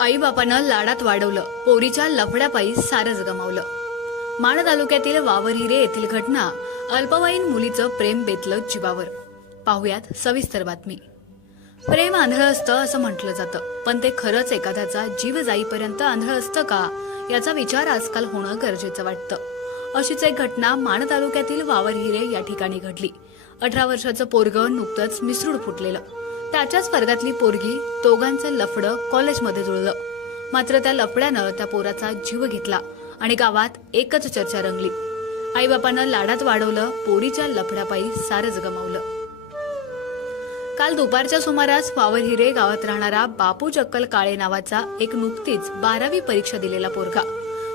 आईबापानं लाडात वाढवलं. पोरीच्या लफड्यापायी सारच गमावलं. माण तालुक्यातील वावरहिरे येथील घटना अल्पवयीन मुलीचं प्रेम बेतलं जीवावर. पाहुयात सविस्तर बातमी. प्रेम आंधळ असतं असं म्हटलं जातं. पण ते खरंच एखाद्याचा जीव जाईपर्यंत आंधळ असतं का? याचा विचार आजकाल होणं गरजेचं वाटतं. अशीच एक घटना माण तालुक्यातील वावरहिरे या ठिकाणी घडली. अठरा वर्षाचं पोरगं नुकतंच मिसरूड फुटलेलं. त्याच्याच वर्गातली पोरगी दोघांचं लफडं कॉलेजमध्ये जुळलं. मात्र त्या लफड्यानं त्या पोराचा जीव घेतला आणि गावात एकच चर्चा रंगली. आईबापानं लाडात वाढवलं पोरीच्या लफड्यापायी सारच गमावलं. काल दुपारच्या सुमारास वावर हिरे गावात राहणारा बापू चक्कल काळे नावाचा एक नुकतीच बारावी परीक्षा दिलेला पोरगा.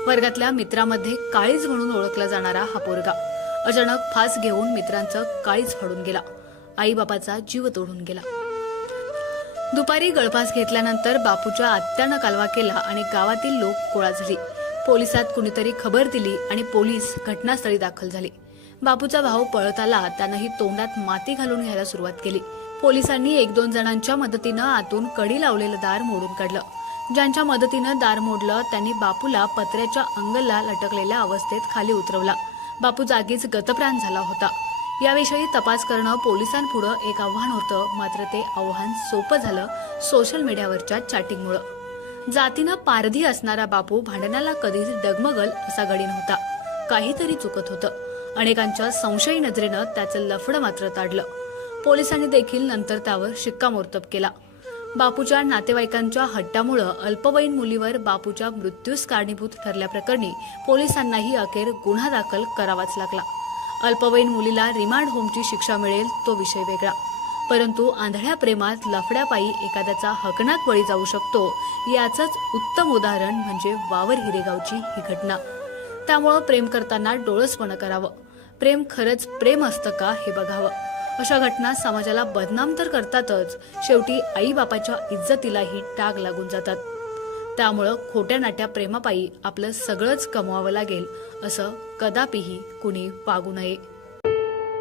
वर्गातल्या मित्रामध्ये काळीज म्हणून ओळखला जाणारा हा पोरगा. अचानक फास घेऊन मित्रांचं काळीज फाडून गेला. आईबापाचा जीव तोडून गेला. दुपारी गळफास घेतल्यानंतर बापूच्या आत्यानं कालवा केला आणि गावातील लोक गोळा झाली. पोलिसात कुणीतरी खबर दिली आणि पोलीस घटनास्थळी दाखल झाले. बापूचा भाऊ पळत आला त्यानंही तोंडात माती घालून घ्यायला सुरुवात केली. पोलिसांनी एक दोन जणांच्या मदतीनं आतून कडी लावलेलं दार मोडून काढलं. ज्यांच्या मदतीनं दार मोडलं त्यांनी बापूला पत्र्याच्या अंगला लटकलेल्या अवस्थेत खाली उतरवला. बापू जागीच गतप्राण झाला होता. याविषयी तपास करणं पोलिसांपुढं एक आव्हान होतं. मात्र ते आव्हान सोपं झालं सोशल मीडियावरच्या चॅटिंगमुळं जातीनं पारधी असणारा बापू भांडणाला कधीच डगमगल असा गडी नव्हता. काहीतरी चुकत होतं. अनेकांच्या संशयी नजरेनं त्याचं लफडं मात्र ताडलं. पोलिसांनी देखील नंतर त्यावर शिक्कामोर्तब केला. बापूच्या नातेवाईकांच्या हट्टामुळं अल्पवयीन मुलीवर बापूच्या मृत्यूस कारणीभूत ठरल्याप्रकरणी पोलिसांनाही अखेर गुन्हा दाखल करावाच लागला. अल्पवयीन मुलीला रिमांड होमची शिक्षा मिळेल तो विषय वेगळा. परंतु आंधळ्या प्रेमात लफड्यापायी एखाद्याचा हकनाक बळी जाऊ शकतो याचंच उत्तम उदाहरण म्हणजे वावर हिरेगावची ही घटना. त्यामुळं प्रेम करताना डोळसपणं करावं. प्रेम खरंच प्रेम असतं का हे बघावं. अशा घटना समाजाला बदनाम तर करतातच शेवटी आई बापाच्या इज्जतीलाही टाग लागून जातात. त्यामुळं खोट्या नाट्या प्रेमापायी आपलं सगळंच कमवावं लागेल असं कदापिही कुणी वागू नये.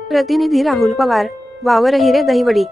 प्रतिनिधी राहुल पवार वावर हिरे दहिवडी.